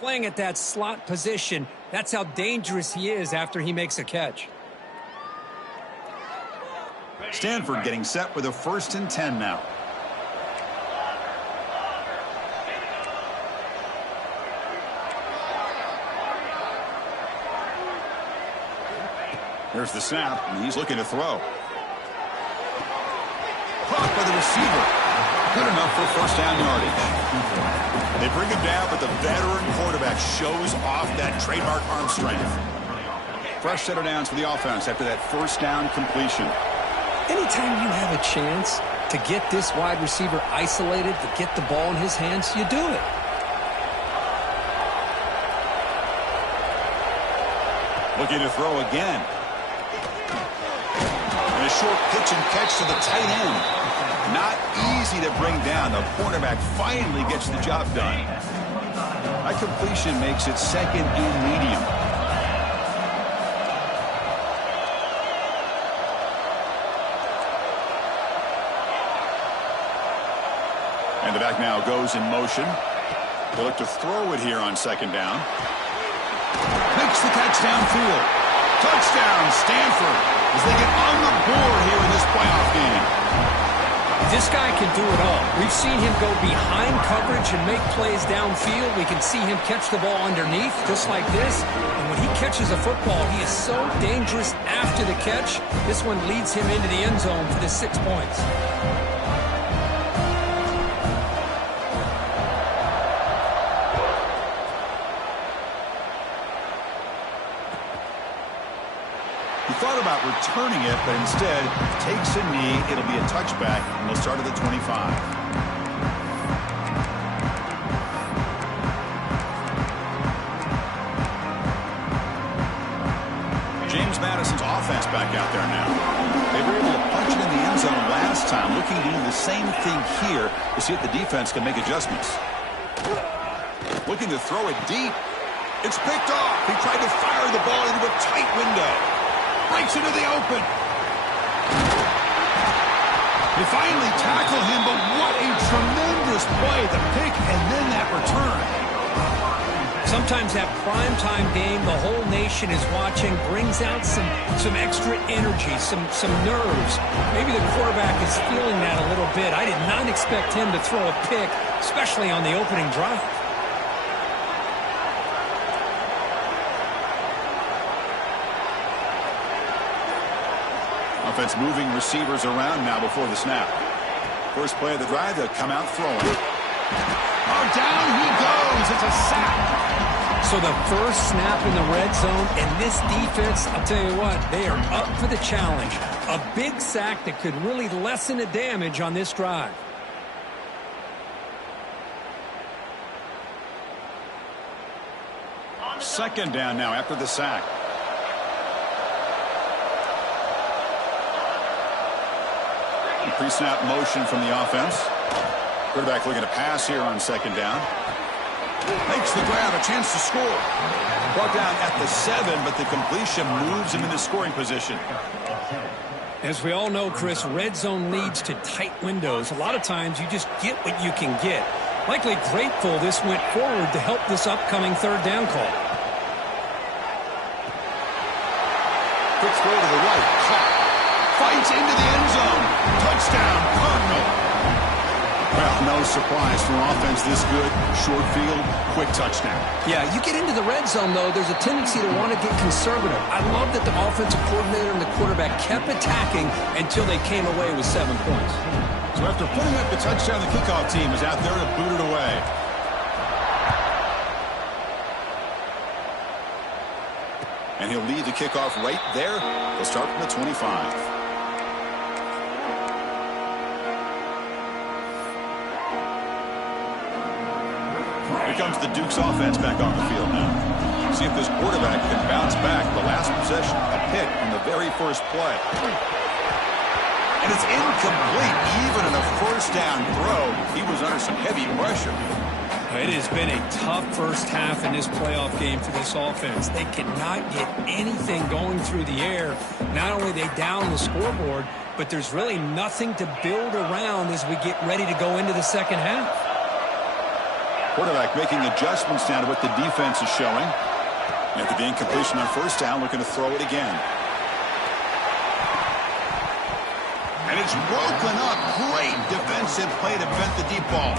Playing at that slot position, that's how dangerous he is after he makes a catch. Stanford getting set with a 1st and 10 now. Here's the snap, and he's looking to throw. Caught by the receiver. Good enough for 1st down yardage. They bring him down, but the veteran quarterback shows off that trademark arm strength. Fresh set of downs for the offense after that 1st down completion. Anytime you have a chance to get this wide receiver isolated, to get the ball in his hands, you do it. Looking to throw again. And a short pitch and catch to the tight end. Not easy to bring down. The cornerback finally gets the job done. That completion makes it 2nd and medium. And the back now goes in motion. They look to throw it here on 2nd down. Makes the catch downfield. Touchdown, Stanford, as they get on the board here in this playoff game. This guy can do it all. We've seen him go behind coverage and make plays downfield. We can see him catch the ball underneath, just like this. And when he catches a football, he is so dangerous after the catch. This one leads him into the end zone for the 6 points. Thought about returning it, but instead takes a knee. It'll be a touchback, and they'll start at the 25. James Madison's offense back out there now. They were able to punch it in the end zone last time, looking to do the same thing here to see if the defense can make adjustments. Looking to throw it deep. It's picked off. He tried to fire the ball into a tight window. Breaks into the open. They finally tackle him, but what a tremendous play. The pick and then that return. Sometimes that primetime game, the whole nation is watching, brings out some extra energy, some nerves. Maybe the quarterback is feeling that a little bit. I did not expect him to throw a pick, especially on the opening drive. Offense moving receivers around now before the snap. First play of the drive, they'll come out throwing. Oh, down he goes. It's a sack. So the first snap in the red zone, and this defense, I'll tell you what, they are up for the challenge. A big sack that could really lessen the damage on this drive. Second down now after the sack. Pre-snap motion from the offense. Quarterback looking to pass here on 2nd down. Makes the grab, a chance to score. Brought down at the 7, but the completion moves him into scoring position. As we all know, Chris, red zone leads to tight windows. A lot of times you just get what you can get. Likely grateful this went forward to help this upcoming 3rd down call. Quick throw to the right. Caught. Fights into the end zone. Touchdown, Cardinal. Well, no surprise for offense this good. Short field, quick touchdown. Yeah, you get into the red zone, though, there's a tendency to want to get conservative. I love that the offensive coordinator and the quarterback kept attacking until they came away with 7 points. So after putting up the touchdown, the kickoff team is out there to boot it away. And he'll lead the kickoff right there. He'll start from the 25. Here comes the Duke's offense back on the field now. See if this quarterback can bounce back. The last possession, a pick on the very first play. And it's incomplete. Even in a 1st down throw, he was under some heavy pressure. It has been a tough first half in this playoff game for this offense. They cannot get anything going through the air. Not only are they down the scoreboard, but there's really nothing to build around as we get ready to go into the second half. Quarterback making adjustments now to what the defense is showing. After the incompletion on first down, looking to throw it again. And it's broken up. Great defensive play to prevent the deep ball.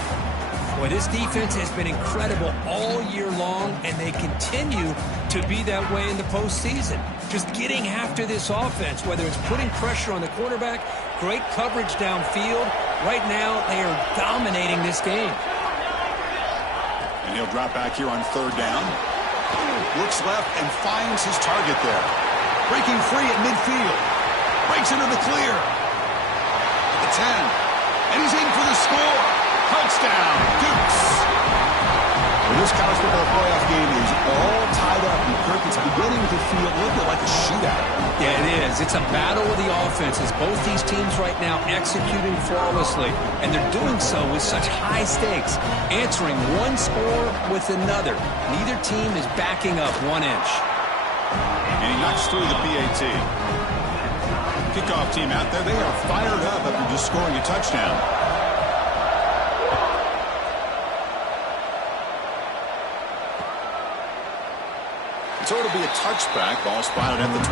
Boy, this defense has been incredible all year long, and they continue to be that way in the postseason. Just getting after this offense, whether it's putting pressure on the quarterback, great coverage downfield. Right now, they are dominating this game. And he'll drop back here on third down. Looks left and finds his target there. Breaking free at midfield. Breaks into the clear. At the 10. And he's in for the score. Touchdown, Dukes. Well, this college football playoff game is all tied up. And Kirk, it's beginning to feel a little bit like a shootout. Yeah, it is. It's a battle of the offenses. Both these teams right now executing flawlessly, and they're doing so with such high stakes, answering one score with another. Neither team is backing up 1 inch. And he knocks through the PAT. Kickoff team out there, they are fired up after just scoring a touchdown. So it'll be a touchback. Ball spotted at the 25.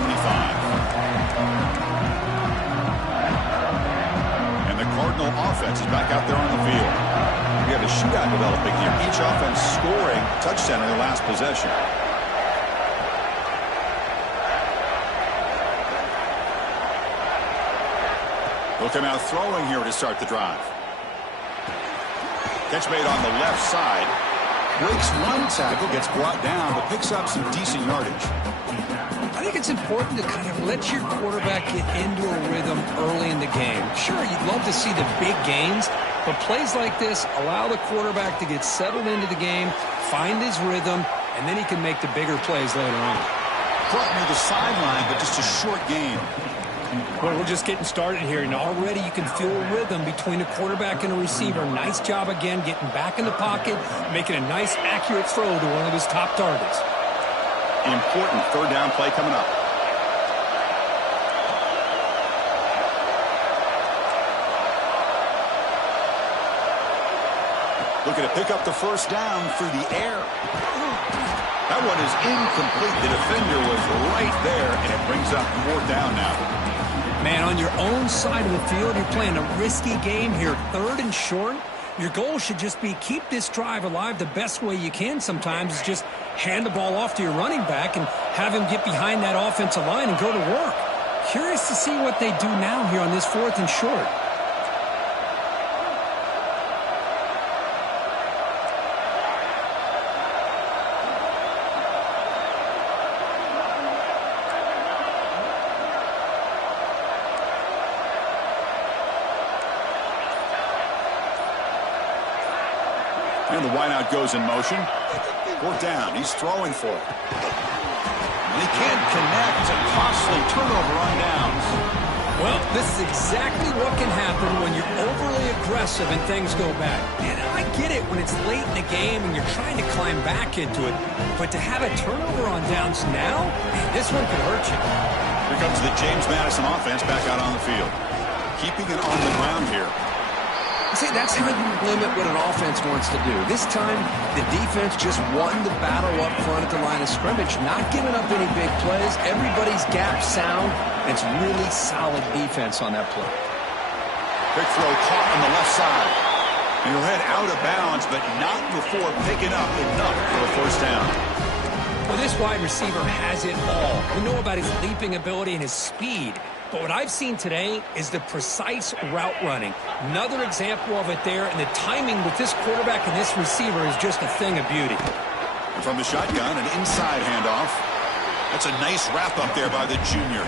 And the Cardinal offense is back out there on the field. We have a shootout developing here. Each offense scoring a touchdown in their last possession. Looking out throwing here to start the drive. Catch made on the left side. Breaks one tackle, gets brought down, but picks up some decent yardage. I think it's important to kind of let your quarterback get into a rhythm early in the game. Sure, you'd love to see the big gains, but plays like this allow the quarterback to get settled into the game, find his rhythm, and then he can make the bigger plays later on. Caught near the sideline, but just a short gain. Well, we're just getting started here, and already you can feel a rhythm between a quarterback and a receiver. Nice job again getting back in the pocket, making a nice, accurate throw to one of his top targets. Important third down play coming up. Looking to pick up the first down through the air. That one is incomplete. The defender was right there, and it brings up fourth down now. Man, on your own side of the field, you're playing a risky game here. 3rd and short. Your goal should just be keep this drive alive the best way you can sometimes is just hand the ball off to your running back and have him get behind that offensive line and go to work. Curious to see what they do now here on this 4th and short. And the wideout goes in motion. 4th down. He's throwing for it. And he can't connect. It's a costly turnover on downs. Well, this is exactly what can happen when you're overly aggressive and things go bad. And I get it when it's late in the game and you're trying to climb back into it. But to have a turnover on downs now, man, this one could hurt you. Here comes the James Madison offense back out on the field. Keeping it on the ground here. See, that's how you limit what an offense wants to do. This time, the defense just won the battle up front at the line of scrimmage, not giving up any big plays. Everybody's gap sound. It's really solid defense on that play. Quick throw caught on the left side. And he'll head out of bounds, but not before picking up enough for a first down. Well, this wide receiver has it all. We know about his leaping ability and his speed. But what I've seen today is the precise route running. Another example of it there, and the timing with this quarterback and this receiver is just a thing of beauty. And from the shotgun, an inside handoff. That's a nice wrap up there by the junior.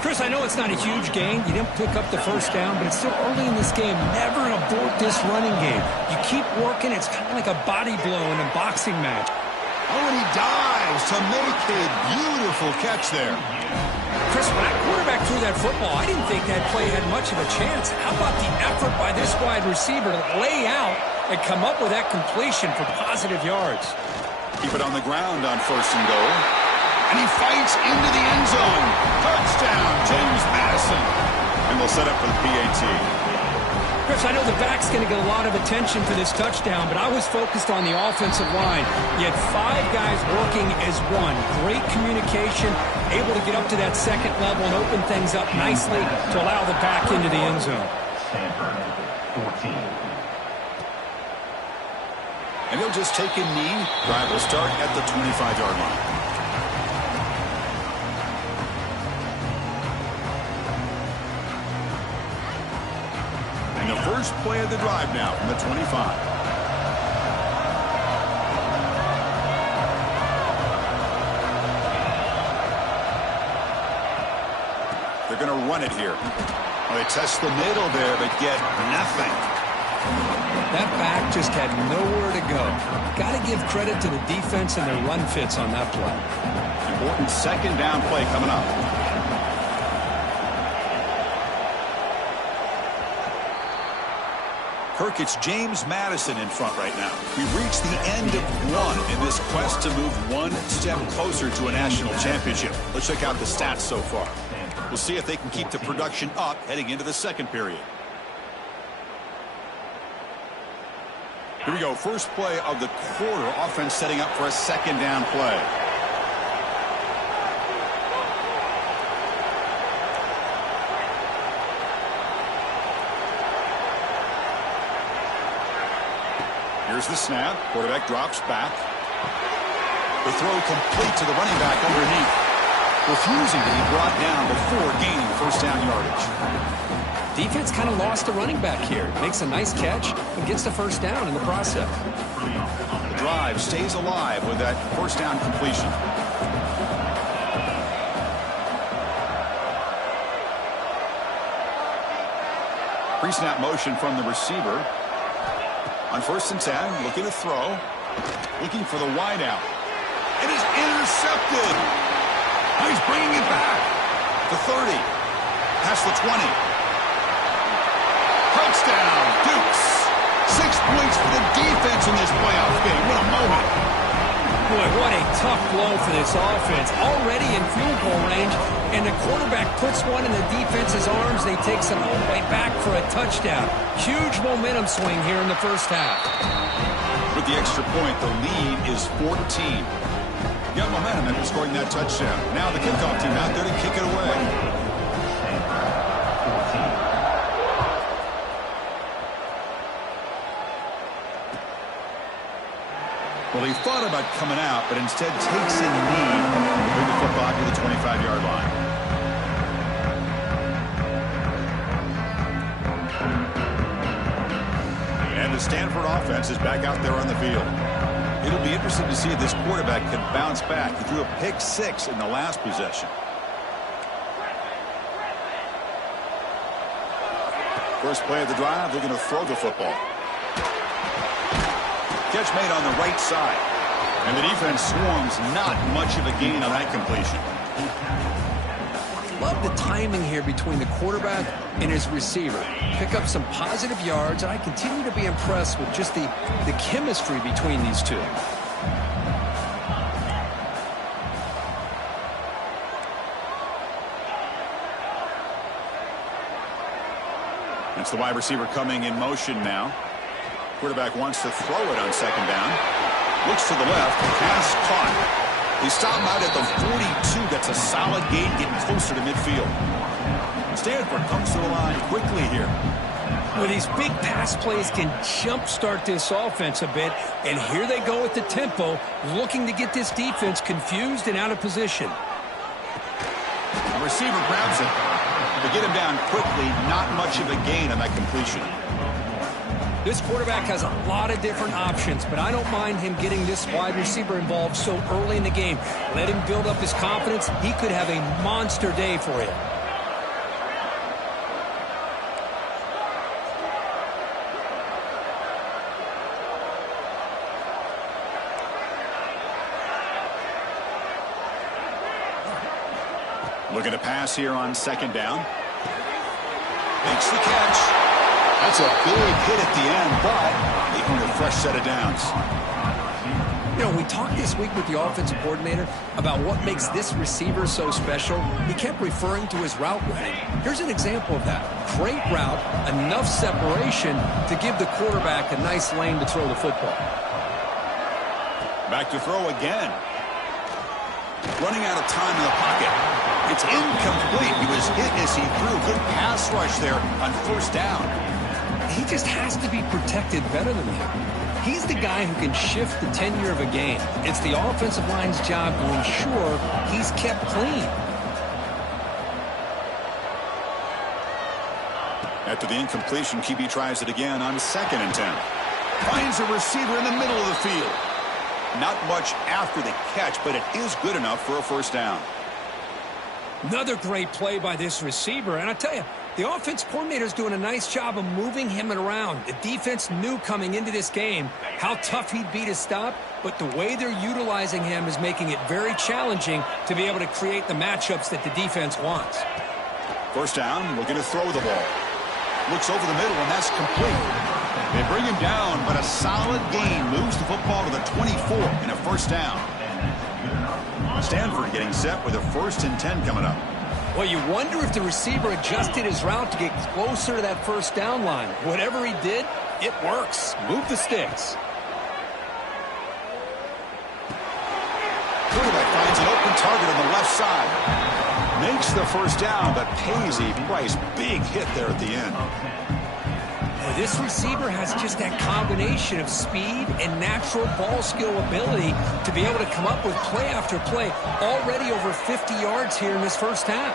Chris, I know it's not a huge gain. You didn't pick up the first down, but it's still early in this game. Never abort this running game. You keep working. It's kind of like a body blow in a boxing match. Oh, and he dives to make a beautiful catch there. Chris, when that quarterback threw that football, I didn't think that play had much of a chance. How about the effort by this wide receiver to lay out and come up with that completion for positive yards? Keep it on the ground on 1st and goal. And he fights into the end zone. Touchdown, James Madison. And they'll set up for the PAT. Chris, I know the back's going to get a lot of attention for this touchdown, but I was focused on the offensive line. You had 5 guys working as one. Great communication, able to get up to that second level and open things up nicely to allow the back into the end zone. Stanford, 14. And he'll just take a knee. Drive will start at the 25-yard line. And the first play of the drive now from the 25. They're going to run it here. Well, they test the middle there, but get nothing. That back just had nowhere to go. Got to give credit to the defense and their run fits on that play. Important second down play coming up. Kirk, it's James Madison in front right now. We've reached the end of one in this quest to move one step closer to a national championship. Let's check out the stats so far. We'll see if they can keep the production up heading into the second period. Here we go. First play of the quarter. Offense setting up for a second down play. Here's the snap. Quarterback drops back. The throw complete to the running back underneath. Refusing to be brought down before gaining first down yardage. Defense kind of lost the running back here. Makes a nice catch and gets the first down in the process. The drive stays alive with that first down completion. Pre-snap motion from the receiver. On 1st and 10, looking to throw. Looking for the wideout. It is intercepted. Now he's bringing it back. The 30. Past the 20. Touchdown, Dukes. 6 points for the defense in this playoff game. What a moment. Boy, what a tough blow for this offense. Already in field goal range, and the quarterback puts one in the defense's arms. They takes it all the way back for a touchdown. Huge momentum swing here in the first half. With the extra point, the lead is 14. Got momentum after scoring that touchdown. Now the kickoff team out there to kick it away. Well, he thought about coming out, but instead takes a knee to bring the football to the 25-yard line. And the Stanford offense is back out there on the field. It'll be interesting to see if this quarterback can bounce back. He threw a pick 6 in the last possession. First play of the drive, they're going to throw the football. Catch made on the right side. And the defense swarms, not much of a gain on that completion. Love the timing here between the quarterback and his receiver. Pick up some positive yards, and I continue to be impressed with just the chemistry between these two. It's the wide receiver coming in motion now. Quarterback wants to throw it on second down. Looks to the left. Pass caught. He stopped out at the 42. That's a solid gain, getting closer to midfield. Stanford comes to the line quickly here. Well, these big pass plays can jumpstart this offense a bit. And here they go with the tempo, looking to get this defense confused and out of position. The receiver grabs it. To get him down quickly, not much of a gain on that completion. This quarterback has a lot of different options, but I don't mind him getting this wide receiver involved so early in the game. Let him build up his confidence. He could have a monster day for you. Looking to pass here on second down. Makes the catch. That's a big hit at the end, but they earned a fresh set of downs. You know, we talked this week with the offensive coordinator about what makes this receiver so special. He kept referring to his route running. Here's an example of that. Great route, enough separation to give the quarterback a nice lane to throw the football. Back to throw again. Running out of time in the pocket. It's incomplete. He was hit as he threw. Good pass rush there on first down. He just has to be protected better than that. He's the guy who can shift the tenure of a game. It's the offensive line's job to ensure he's kept clean. After the incompletion, QB tries it again on 2nd and 10. Finds a receiver in the middle of the field. Not much after the catch, but it is good enough for a first down. Another great play by this receiver. And I tell you, the offense coordinator is doing a nice job of moving him around. The defense knew coming into this game how tough he'd be to stop, but the way they're utilizing him is making it very challenging to be able to create the matchups that the defense wants. First down, looking to throw the ball. Looks over the middle, and that's complete. They bring him down, but a solid gain moves the football to the 24 and a first down. Stanford getting set with a 1st and 10 coming up. Well, you wonder if the receiver adjusted his route to get closer to that first down line. Whatever he did, it works. Move the sticks. Quarterback finds an open target on the left side. Makes the first down, but pays a price. Big hit there at the end. This receiver has just that combination of speed and natural ball skill ability to be able to come up with play after play. Already over 50 yards here in this first half.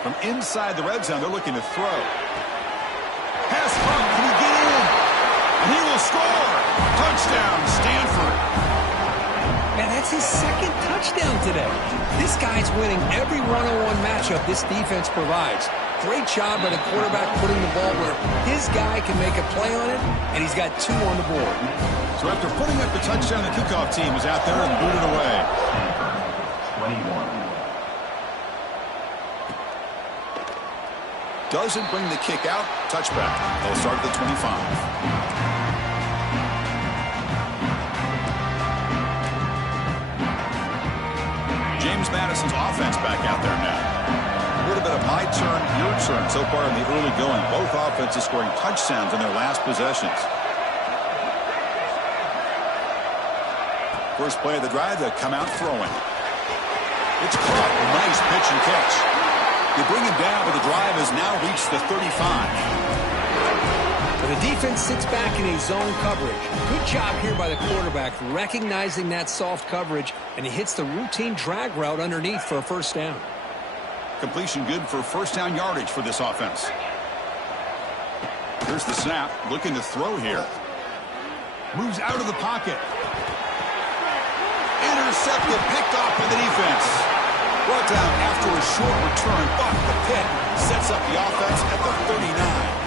From inside the red zone, they're looking to throw. Pass front, can he get in? And he will score! Touchdown, Stanford! Man, that's his 2nd touchdown today. This guy's winning every one-on-one matchup this defense provides. Great job by the quarterback putting the ball where his guy can make a play on it, and he's got 2 on the board. So after putting up the touchdown, the kickoff team is out there and booted away. 21. Doesn't bring the kick out. Touchback. They'll start at the 25. James Madison's offense back out there now. A little bit of my turn, your turn so far in the early going. Both offenses scoring touchdowns in their last possessions. First play of the drive, they'll come out throwing. It's caught. Nice pitch and catch. They bring him down, but the drive has now reached the 35. But the defense sits back in a zone coverage. Good job here by the quarterback, recognizing that soft coverage, and he hits the routine drag route underneath for a first down. Completion good for first down yardage for this offense. Here's the snap, looking to throw here. Moves out of the pocket. Intercepted, picked off by the defense. Brought down after a short return, but the pick sets up the offense at the 39.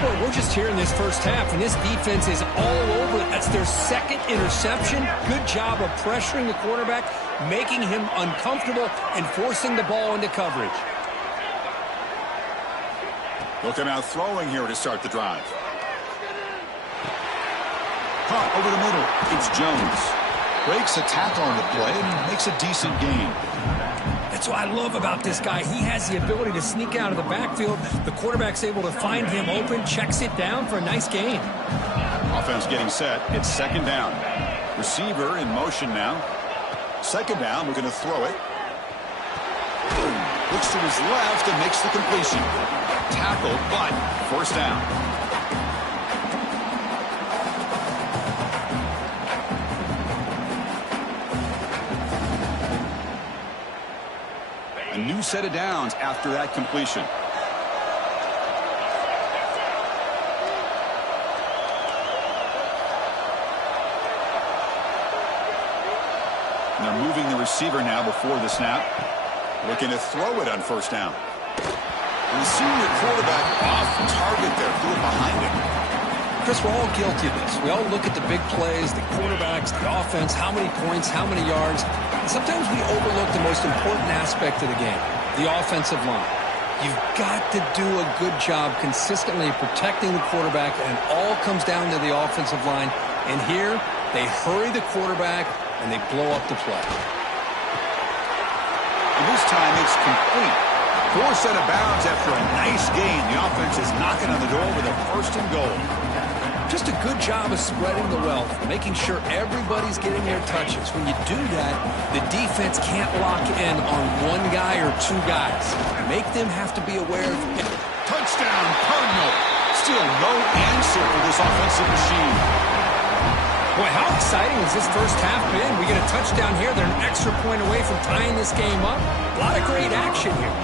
Well, we're just here in this first half, and this defense is all over it. That's their 2nd interception. Good job of pressuring the quarterback, making him uncomfortable, and forcing the ball into coverage. They'll come out throwing here to start the drive. Caught over the middle. It's Jones. Breaks a tackle on the play and makes a decent gain. That's what I love about this guy. He has the ability to sneak out of the backfield. The quarterback's able to find him open, checks it down for a nice gain. Offense getting set. It's 2nd down. Receiver in motion now. 2nd down, we're going to throw it. Looks to his left and makes the completion. Tackled, but first down. A new set of downs after that completion. And they're moving the receiver now before the snap. Looking to throw it on first down. And the senior quarterback off target there, threw it behind him. Chris, we're all guilty of this. We all look at the big plays, the quarterbacks, the offense, how many points, how many yards. And sometimes we overlook the most important aspect of the game, the offensive line. You've got to do a good job consistently protecting the quarterback, and it all comes down to the offensive line. And here, they hurry the quarterback, and they blow up the play. And this time, it's complete. Forced out of bounds after a nice gain. The offense is knocking on the door with a 1st and goal. Just a good job of spreading the wealth, making sure everybody's getting their touches. When you do that, the defense can't lock in on one guy or 2 guys. Make them have to be aware of it. Touchdown, Cardinal. Still no answer for this offensive machine. Boy, how exciting has this first half been? We get a touchdown here. They're an extra point away from tying this game up. A lot of great action here.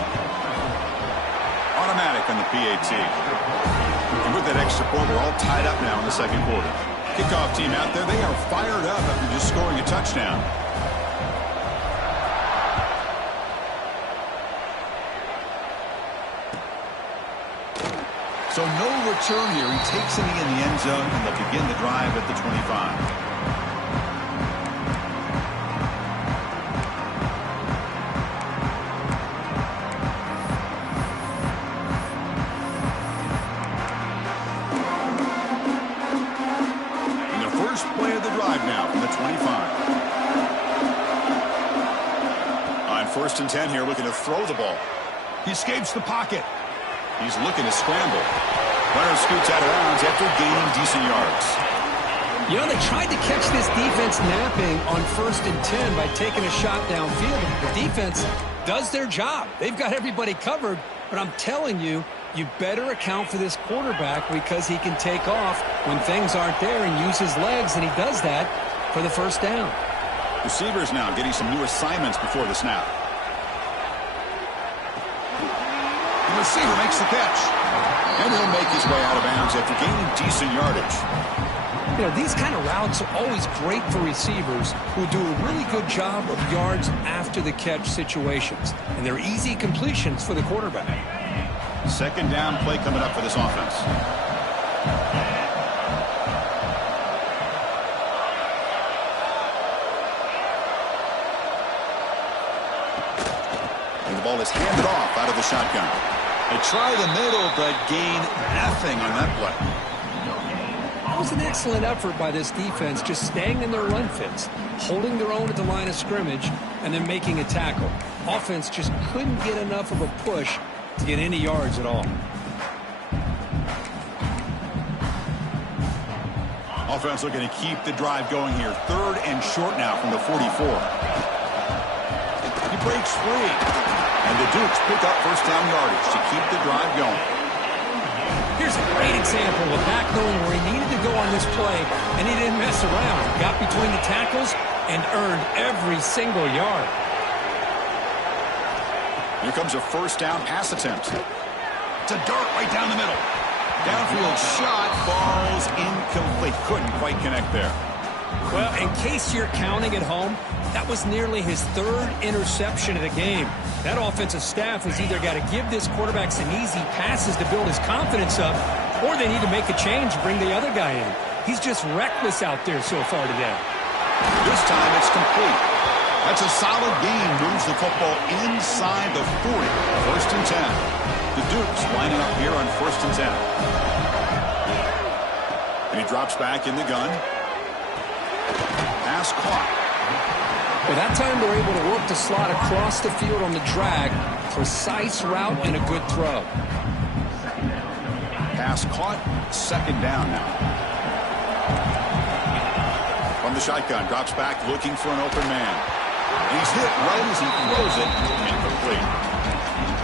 Automatic on the PAT. And with that extra point, we're all tied up now in the 2nd quarter. Kickoff team out there, they are fired up after just scoring a touchdown. So no return here. He takes it in the end zone, and they'll begin the drive at the 25. Now from the 25. On 1st and 10 here, looking to throw the ball. He escapes the pocket. He's looking to scramble. Runner scoots out of bounds after gaining decent yards. You know, they tried to catch this defense napping on 1st and 10 by taking a shot downfield. The defense does their job. They've got everybody covered, but I'm telling you, you better account for this quarterback because he can take off when things aren't there and use his legs, and he does that for the 1st down. Receivers now getting some new assignments before the snap. The receiver makes the catch. And he'll make his way out of bounds after gaining decent yardage. You know, these kind of routes are always great for receivers who do a really good job of yards after the catch situations. And they're easy completions for the quarterback. 2nd down play coming up for this offense. And the ball is handed off out of the shotgun. They try the middle, but gain nothing on that play. That was an excellent effort by this defense, just staying in their run fits, holding their own at the line of scrimmage, and then making a tackle. Offense just couldn't get enough of a push to get any yards at all. Offense looking to keep the drive going here. 3rd and short now from the 44. He breaks free. And the Dukes pick up 1st down yardage to keep the drive going. Here's a great example of back knowing where he needed to go on this play, and he didn't mess around. Got between the tackles and earned every single yard. Here comes a 1st down pass attempt. It's a dart right down the middle. Downfield shot, falls incomplete. Couldn't quite connect there. Well, in case you're counting at home, that was nearly his 3rd interception of the game. That offensive staff has either got to give this quarterback some easy passes to build his confidence up, or they need to make a change and bring the other guy in. He's just reckless out there so far today. This time it's complete. That's a solid gain. Moves the football inside the 40. 1st and 10. The Dukes lining up here on 1st and 10. And he drops back in the gun. Pass caught. Well, that time they're able to work the slot across the field on the drag. Precise route and a good throw. Pass caught. 2nd down now. From the shotgun, drops back looking for an open man. And he's hit right as he throws it. Incomplete.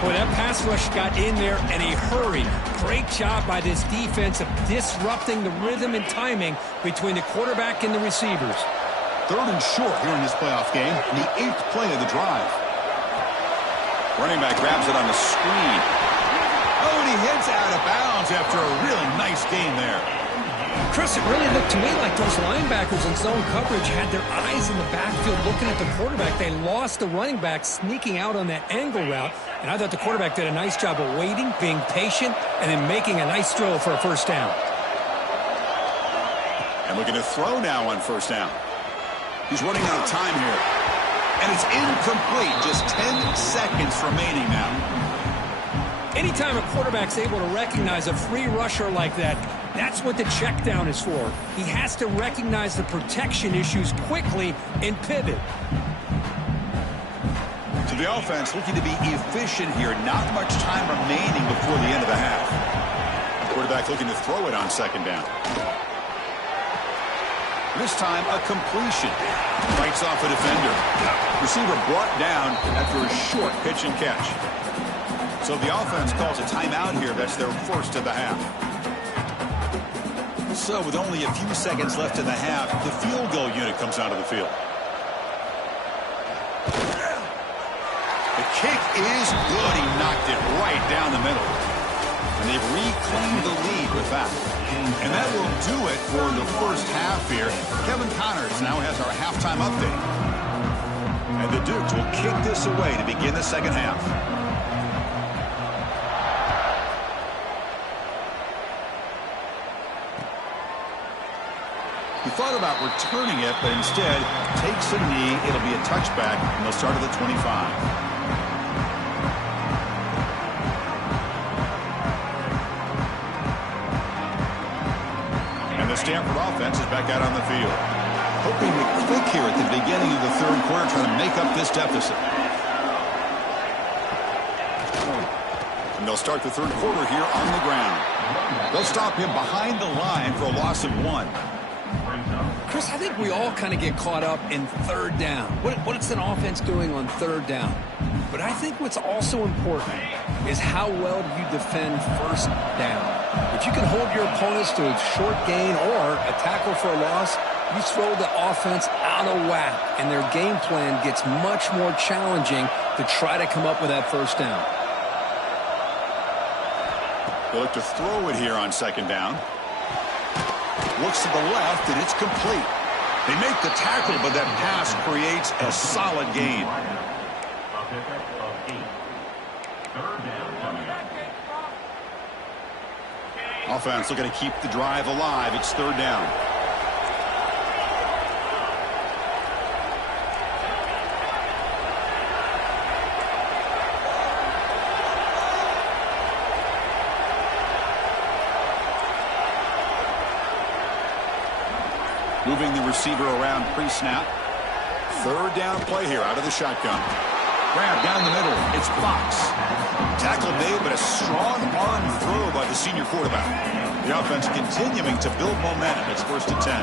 Boy, that pass rush got in there in a hurry. Great job by this defense of disrupting the rhythm and timing between the quarterback and the receivers. 3rd and short here in this playoff game. In the 8th play of the drive. Running back grabs it on the screen. Oh, and he heads out of bounds after a really nice gain there. Chris, it really looked to me like those linebackers in zone coverage had their eyes in the backfield looking at the quarterback. They lost the running back sneaking out on that angle route. And I thought the quarterback did a nice job of waiting, being patient, and then making a nice throw for a 1st down. And looking to throw now on 1st down. He's running out of time here. And it's incomplete. Just 10 seconds remaining now. Anytime a quarterback's able to recognize a free rusher like that, that's what the check down is for. He has to recognize the protection issues quickly and pivot. So the offense looking to be efficient here. Not much time remaining before the end of the half. Quarterback looking to throw it on second down. This time a completion. Fights off a defender. Receiver brought down after a short pitch and catch. So the offense calls a timeout here. That's their first of the half. So with only a few seconds left in the half, the field goal unit comes onto the field. The kick is good. He knocked it right down the middle. And they've reclaimed the lead with that. And that will do it for the first half here. Kevin Connors now has our halftime update. And the Dukes will kick this away to begin the second half. He thought about returning it, but instead takes a knee. It'll be a touchback, and they'll start at the 25. And the Stanford offense is back out on the field. Hoping to click here at the beginning of the third quarter, trying to make up this deficit. And they'll start the third quarter here on the ground. They'll stop him behind the line for a loss of 1. Chris, I think we all kind of get caught up in third down. What's an offense doing on third down? But I think what's also important is how well do you defend first down. If you can hold your opponents to a short gain or a tackle for a loss, you throw the offense out of whack, and their game plan gets much more challenging to try to come up with that first down. They look to throw it here on second down. Looks to the left, and it's complete. They make the tackle, but that pass creates a solid gain. Offense looking to keep the drive alive. It's third down. Moving the receiver around pre-snap. Third down play here out of the shotgun. Grab down the middle. It's Fox. Tackle made, but a strong arm throw by the senior quarterback. The offense continuing to build momentum. It's first and 10.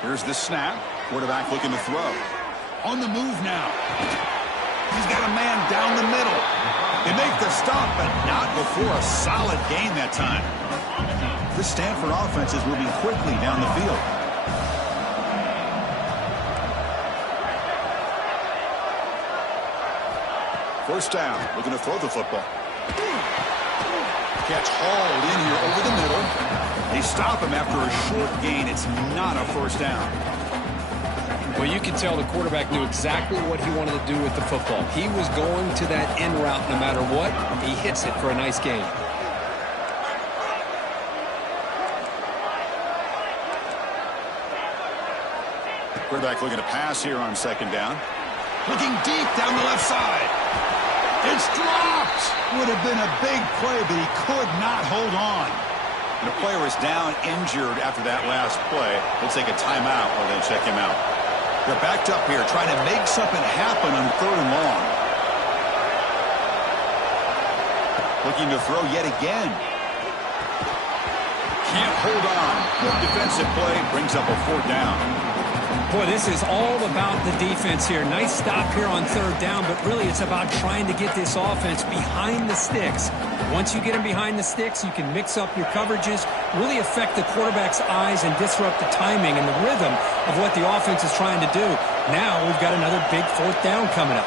Here's the snap. Quarterback looking to throw. On the move now. He's got a man down the middle. They make the stop, but not before a solid gain that time. The Stanford offense is moving quickly down the field. First down, looking to throw the football. Catch hauled in here over the middle. They stop him after a short gain. It's not a first down. Well, you can tell the quarterback knew exactly what he wanted to do with the football. He was going to that end route no matter what. He hits it for a nice gain. Quarterback looking to pass here on second down. Looking deep down the left side. It's dropped. Would have been a big play, but he could not hold on. And the player is down injured after that last play. They'll take a timeout while they check him out. They're backed up here trying to make something happen on third and long. Looking to throw yet again. Can't hold on. Good defensive play brings up a fourth down. Boy, this is all about the defense here. Nice stop here on third down, but really it's about trying to get this offense behind the sticks. Once you get them behind the sticks, you can mix up your coverages, really affect the quarterback's eyes and disrupt the timing and the rhythm of what the offense is trying to do. Now we've got another big fourth down coming up.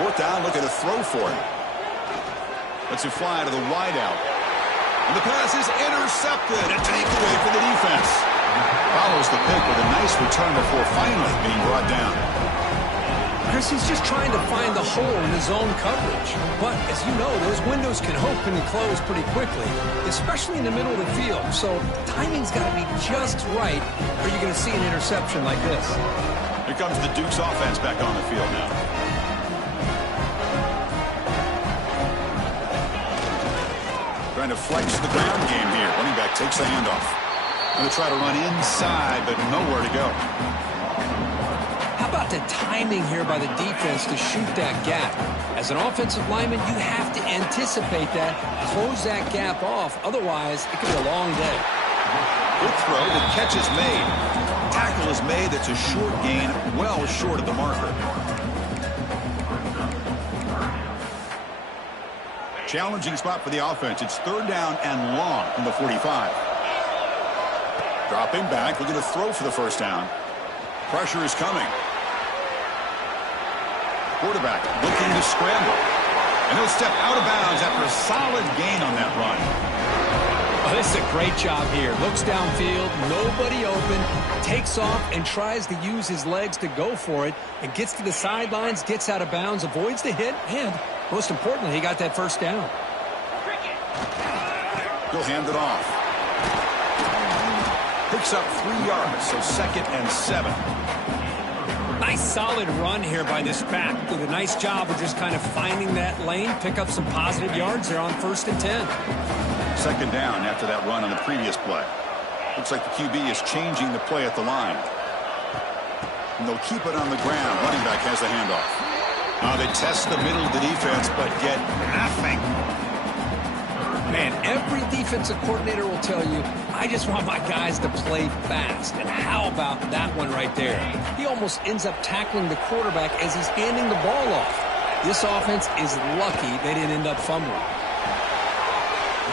Fourth down, looking to throw for it. Lets it fly to the wideout. And the pass is intercepted. A takeaway for the defense. Follows the pick with a nice return before finally being brought down. Chris, he's just trying to find the hole in his own coverage. But, as you know, those windows can open and close pretty quickly, especially in the middle of the field. So timing's got to be just right, or you're going to see an interception like this. Here comes the Duke's offense back on the field now. Trying to flex the ground game here. Running back takes the handoff. Going to try to run inside, but nowhere to go. How about the timing here by the defense to shoot that gap? As an offensive lineman, you have to anticipate that, close that gap off. Otherwise, it could be a long day. Good throw. The catch is made. Tackle is made. That's a short gain, well short of the marker. Challenging spot for the offense. It's 3rd down and long from the 45. Dropping back. We're going to throw for the first down. Pressure is coming. Quarterback looking to scramble. And he'll step out of bounds after a solid gain on that run. Oh, this is a great job here. Looks downfield, nobody open, takes off and tries to use his legs to go for it, and gets to the sidelines, gets out of bounds, avoids the hit, and most importantly, he got that first down. He'll hand it off. Picks up 3 yards, so 2nd and 7. Nice solid run here by this back. Did a nice job of just kind of finding that lane, pick up some positive yards there on 1st and 10. 2nd down after that run on the previous play. Looks like the QB is changing the play at the line. And they'll keep it on the ground. Running back has the handoff. They test the middle of the defense, but get nothing. Man, every defensive coordinator will tell you, I just want my guys to play fast. And how about that one right there? He almost ends up tackling the quarterback as he's handing the ball off. This offense is lucky they didn't end up fumbling.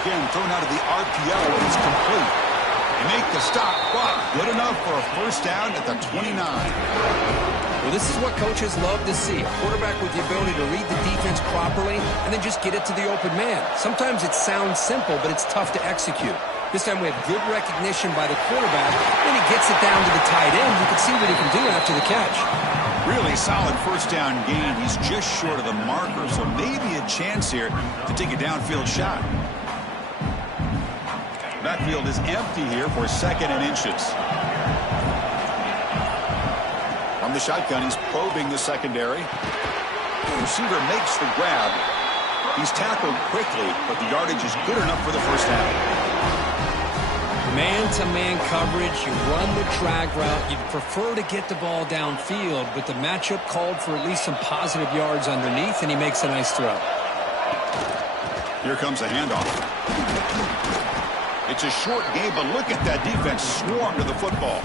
Again, thrown out of the RPO, and it's complete. They make the stop, but good enough for a first down at the 29. Well, this is what coaches love to see. A quarterback with the ability to read the defense properly and then just get it to the open man. Sometimes it sounds simple, but it's tough to execute. This time we have good recognition by the quarterback. When he gets it down to the tight end, you can see what he can do after the catch. Really solid first down gain. He's just short of the marker, so maybe a chance here to take a downfield shot. Backfield is empty here for 2nd and inches. From the shotgun, he's probing the secondary. The receiver makes the grab. He's tackled quickly, but the yardage is good enough for the first down. Man-to-man coverage, you run the drag route. You'd prefer to get the ball downfield, but the matchup called for at least some positive yards underneath, and he makes a nice throw. Here comes a handoff. It's a short game, but look at that defense swarm to the football.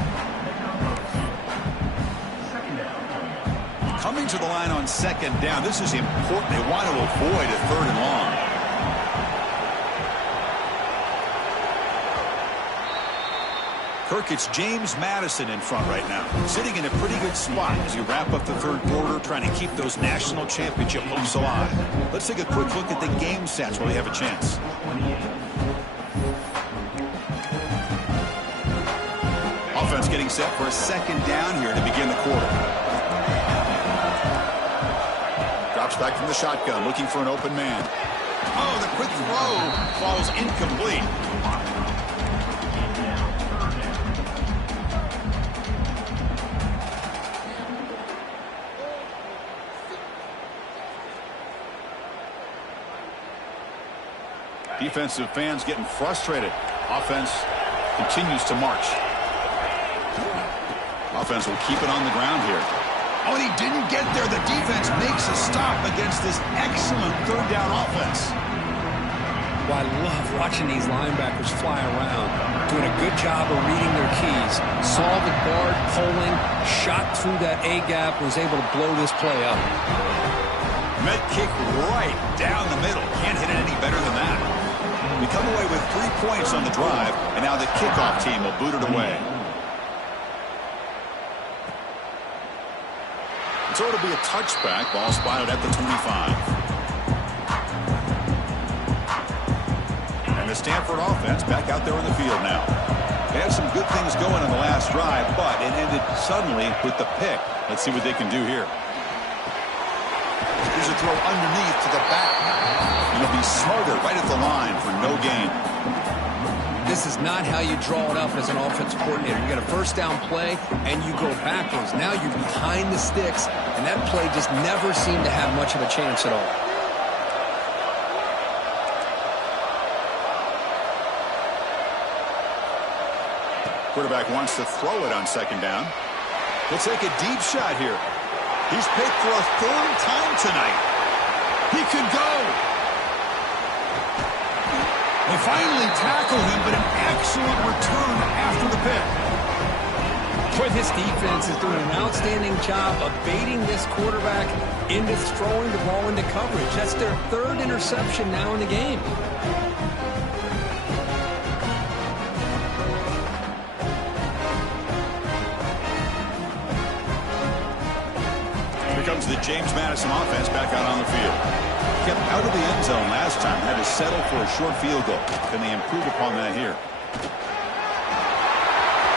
Coming to the line on 2nd down. This is important. They want to avoid a 3rd and long. Kirk, it's James Madison in front right now. Sitting in a pretty good spot as you wrap up the 3rd quarter, trying to keep those national championship hopes alive. Let's take a quick look at the game stats while we have a chance. Offense getting set for a 2nd down here to begin the quarter. Drops back from the shotgun, looking for an open man. Oh, the quick throw falls incomplete. Defensive fans getting frustrated. Offense continues to march. Offense will keep it on the ground here. Oh, and he didn't get there. The defense makes a stop against this excellent 3rd down offense. Well, I love watching these linebackers fly around, doing a good job of reading their keys. Saw the guard pulling, shot through that A-gap, was able to blow this play up. Med kick right down the middle. Can't hit it any better than that. We come away with 3 points on the drive, and now the kickoff team will boot it away. So it'll be a touchback. Ball spotted at the 25. And the Stanford offense back out there in the field now. They had some good things going on the last drive, but it ended suddenly with the pick. Let's see what they can do here. Here's a throw underneath to the back. And he'll be smarter right at the line for no gain. This is not how you draw it up as an offensive coordinator. You get a first down play, and you go backwards. Now you're behind the sticks, and that play just never seemed to have much of a chance at all. Quarterback wants to throw it on second down. He'll take a deep shot here. He's picked for a third time tonight. He could go. They finally tackle him, but an excellent return after the pick. Boy, this defense is doing an outstanding job of baiting this quarterback into throwing the ball into coverage. That's their third interception now in the game. Here comes the James Madison offense back out on the field. Kept out of the end zone last time. Had to settle for a short field goal. Can they improve upon that here?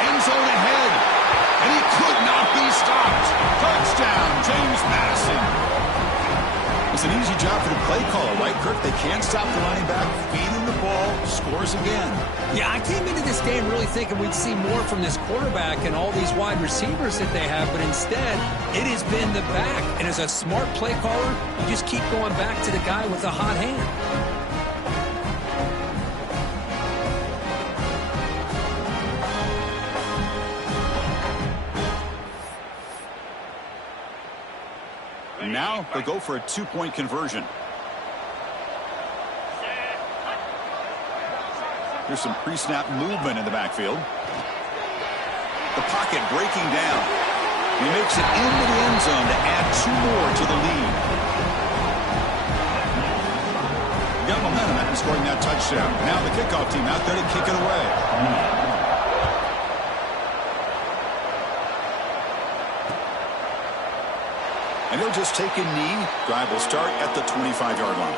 End zone ahead. And he could not be stopped. Touchdown, James Madison. It's an easy job for the play caller, right, Kirk? They can't stop the running back. Feed him the ball. Scores again. Yeah, I came into this game really thinking we'd see more from this quarterback and all these wide receivers that they have, but instead, it has been the back. And as a smart play caller, you just keep going back to the guy with the hot hand. Now they'll go for a two-point conversion. Here's some pre-snap movement in the backfield. The pocket breaking down. He makes it into the end zone to add two more to the lead. Got momentum after scoring that touchdown. Now the kickoff team out there to kick it away. And he'll just take a knee. Drive will start at the 25-yard line.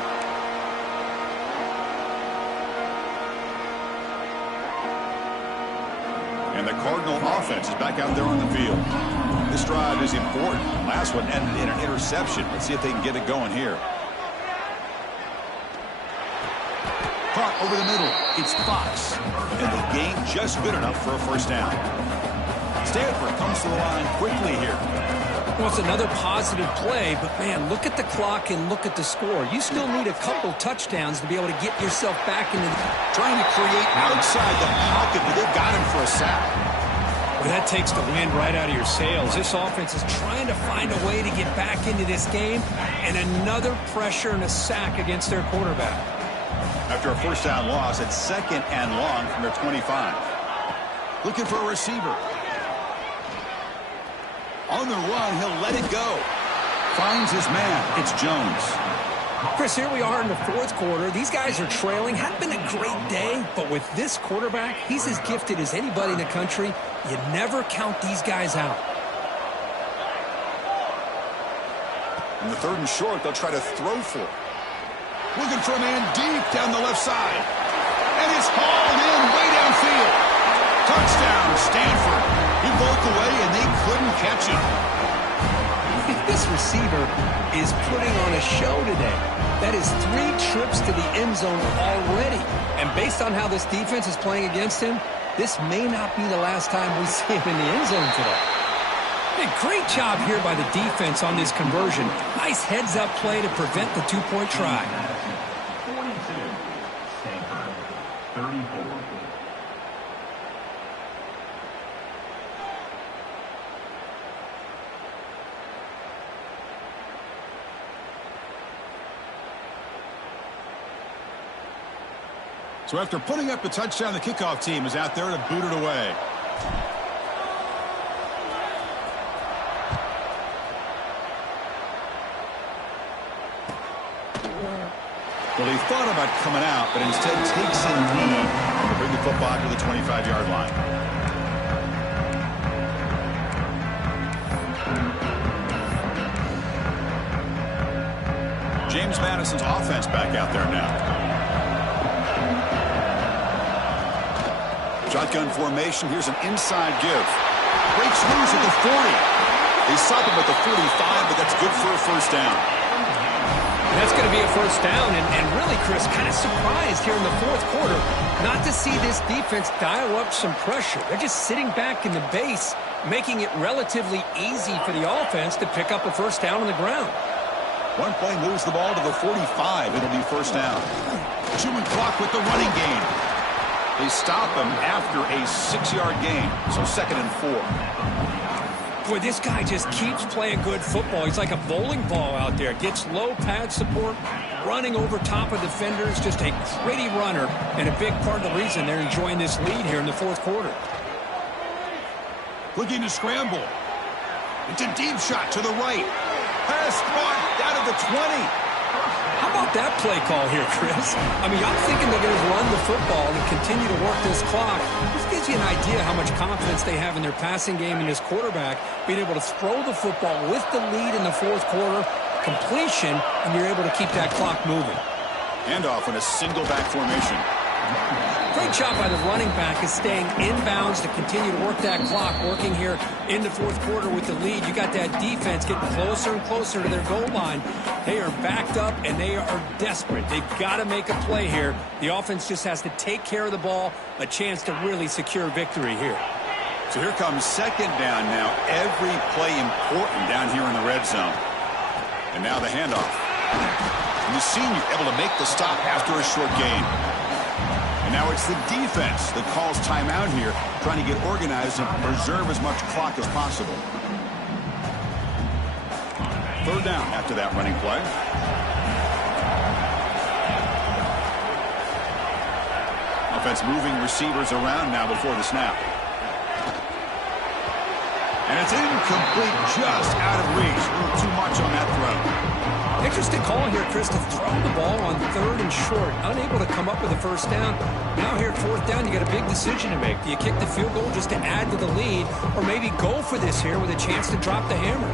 And the Cardinal offense is back out there on the field. This drive is important. Last one ended in an interception. Let's see if they can get it going here. Caught over the middle. It's Fox. And the gain just good enough for a first down. Stanford comes to the line quickly here. Well, it's another positive play, but, man, look at the clock and look at the score. You still need a couple touchdowns to be able to get yourself back into trying to create outside the pocket, but they've got him for a sack. Well, that takes the wind right out of your sails. This offense is trying to find a way to get back into this game, and another pressure and a sack against their quarterback. After a first down loss, it's second and long from their 25. Looking for a receiver. On the run, he'll let it go. Finds his man. It's Jones. Chris, here we are in the fourth quarter. These guys are trailing. Hadn't been a great day, but with this quarterback, he's as gifted as anybody in the country. You never count these guys out. In the third and short, they'll try to throw for it. Looking for a man deep down the left side. And it's hauled in way downfield. Touchdown, Stanford. He broke away, and they couldn't catch him. This receiver is putting on a show today. That is 3 trips to the end zone already. And based on how this defense is playing against him, this may not be the last time we see him in the end zone today. Hey, great job here by the defense on this conversion. Nice heads-up play to prevent the two-point try. 42, Stanford, 34. So after putting up the touchdown, the kickoff team is out there to boot it away. Well, he thought about coming out, but instead takes a knee to bring the football to the 25-yard line. James Madison's offense back out there now. Shotgun formation. Here's an inside give. Breaks loose at the 40. They stop him at the 45, but that's good for a first down. That's going to be a first down, and really, Chris, kind of surprised here in the fourth quarter not to see this defense dial up some pressure. They're just sitting back in the base, making it relatively easy for the offense to pick up a first down on the ground. One play moves the ball to the 45. It'll be first down. Chewing clock with the running game. They stop him after a 6-yard gain, so 2nd and 4. Boy, this guy just keeps playing good football. He's like a bowling ball out there. Gets low pad support, running over top of defenders. Just a gritty runner, and a big part of the reason they're enjoying this lead here in the fourth quarter. Looking to scramble. It's a deep shot to the right. Pass caught down at the 20. How about that play call here, Chris? I mean, I'm thinking they're going to run the football and continue to work this clock. This gives you an idea how much confidence they have in their passing game and this quarterback being able to throw the football with the lead in the fourth quarter, completion, and you're able to keep that clock moving. Handoff in a single back formation. Great job by the running back is staying inbounds to continue to work that clock, working here in the fourth quarter with the lead. You got that defense getting closer and closer to their goal line. They are backed up, and they are desperate. They've got to make a play here. The offense just has to take care of the ball, a chance to really secure victory here. So here comes 2nd down now. Every play important down here in the red zone. And now the handoff. And the senior able to make the stop after a short gain. And now it's the defense that calls timeout here, trying to get organized and preserve as much clock as possible. 3rd down after that running play. Offense moving receivers around now before the snap. And it's incomplete, just out of reach. A little too much on that throw. Interesting call here, Chris, to throw the ball on 3rd and short. Unable to come up with a first down. Now here at 4th down, you got a big decision to make. Do you kick the field goal just to add to the lead, or maybe go for this here with a chance to drop the hammer?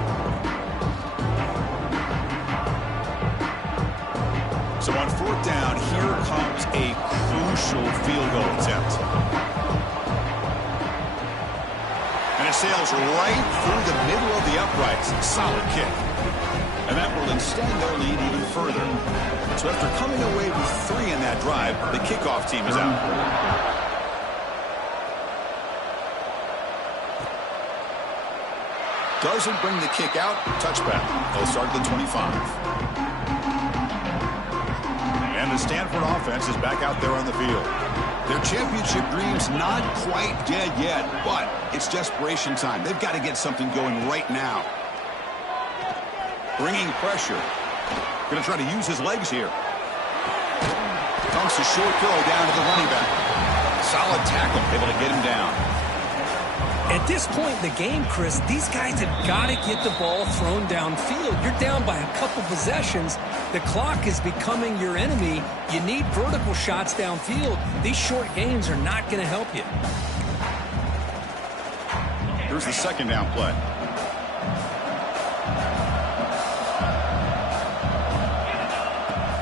So on 4th down, here comes a crucial field goal attempt. And it sails right through the middle of the uprights. Solid kick. And that will extend their lead even further. So after coming away with 3 in that drive, the kickoff team is out. Doesn't bring the kick out. Touchback. They'll start at the 25. And the Stanford offense is back out there on the field. Their championship dreams not quite dead yet, but it's desperation time. They've got to get something going right now. Bringing pressure. Going to try to use his legs here. Dumps a short throw down to the running back. Solid tackle, able to get him down. At this point in the game, Chris, these guys have got to get the ball thrown downfield. You're down by a couple possessions. The clock is becoming your enemy. You need vertical shots downfield. These short gains are not going to help you. Here's the 2nd down play.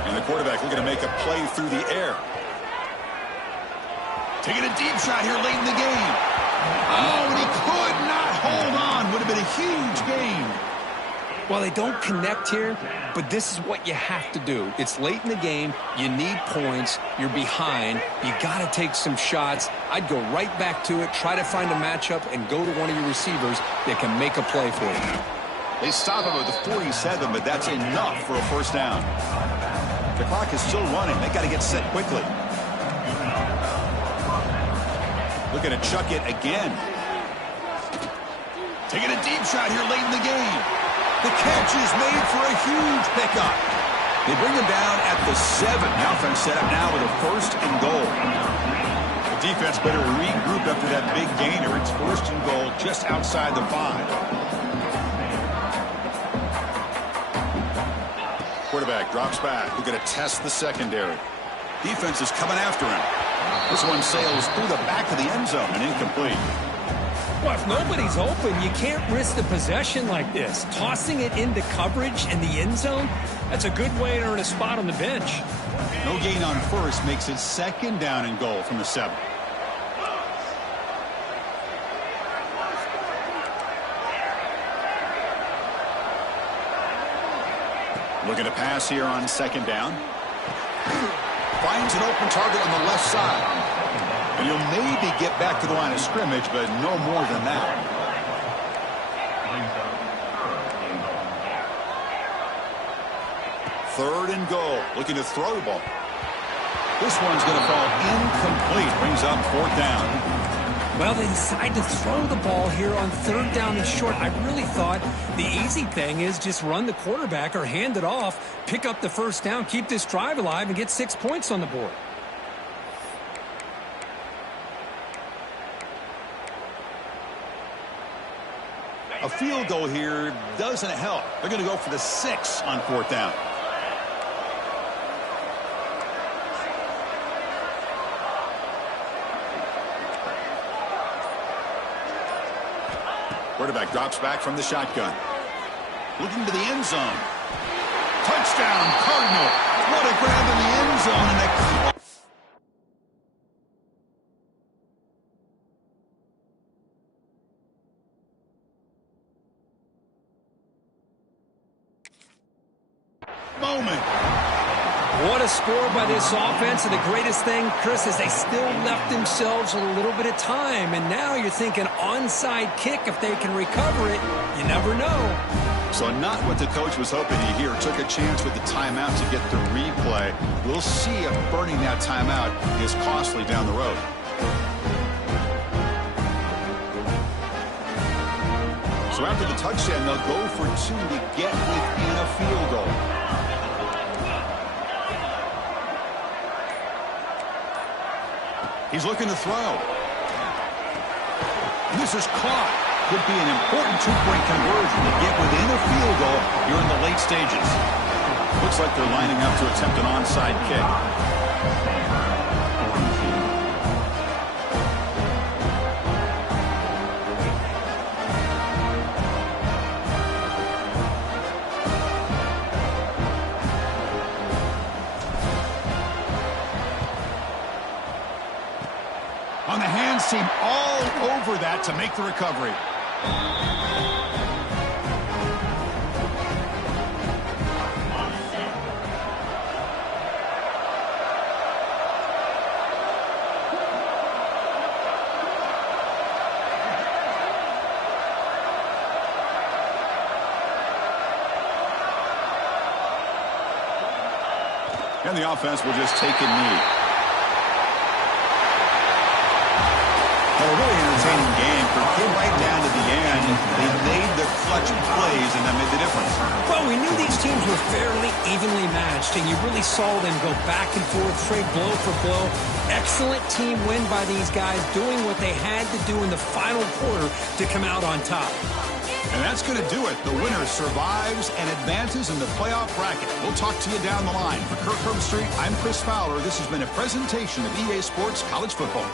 And the quarterback looking to make a play through the air. Taking a deep shot here late in the game. Oh, and he could not hold on. Would have been a huge gain. Well, they don't connect here, but this is what you have to do. It's late in the game. You need points. You're behind. You got to take some shots. I'd go right back to it, try to find a matchup, and go to one of your receivers that can make a play for you. They stop him at the 47, but that's enough for a first down. The clock is still running. They got to get set quickly. Looking to chuck it again. Taking a deep shot here late in the game. The catch is made for a huge pickup. They bring him down at the 7. The offense set up now with a 1st and goal. The defense better regroup after that big gainer. It's 1st and goal just outside the 5. Quarterback drops back. We're going to test the secondary. Defense is coming after him. This one sails through the back of the end zone and incomplete. Well, if nobody's open, you can't risk the possession like this. Tossing it into coverage in the end zone, that's a good way to earn a spot on the bench. No gain on 1st makes it 2nd down and goal from the 7. Looking to pass here on second down. Finds an open target on the left side. And he'll maybe get back to the line of scrimmage, but no more than that. Third and goal. Looking to throw the ball. This one's going to fall incomplete. Brings up fourth down. Well, they decide to throw the ball here on third down and short. I really thought the easy thing is just run the quarterback or hand it off, pick up the first down, keep this drive alive, and get 6 points on the board. A field goal here doesn't help. They're going to go for the 6 on fourth down. Quarterback drops back from the shotgun. Looking to the end zone. Touchdown, Cardinal. What a grab in the end zone. And a moment. What a score by this offense, and the greatest thing, Chris, is they still left themselves a little bit of time, and now you're thinking onside kick if they can recover it. You never know. So not what the coach was hoping to hear. Took a chance with the timeout to get the replay. We'll see if burning that timeout is costly down the road. So after the touchdown, they'll go for 2 to get within a field goal. He's looking to throw. This is caught. Could be an important 2-point conversion to get within a field goal here in the late stages. Looks like they're lining up to attempt an onside kick. On the hands team all over that to make the recovery. And the offense will just take a knee. A really entertaining game. Came right down to the end. They made the clutch plays, and that made the difference. Well, we knew these teams were fairly evenly matched, and you really saw them go back and forth, trade blow for blow. Excellent team win by these guys, doing what they had to do in the final quarter to come out on top. And that's going to do it. The winner survives and advances in the playoff bracket. We'll talk to you down the line. For Kirk Herbstreit, I'm Chris Fowler. This has been a presentation of EA Sports College Football.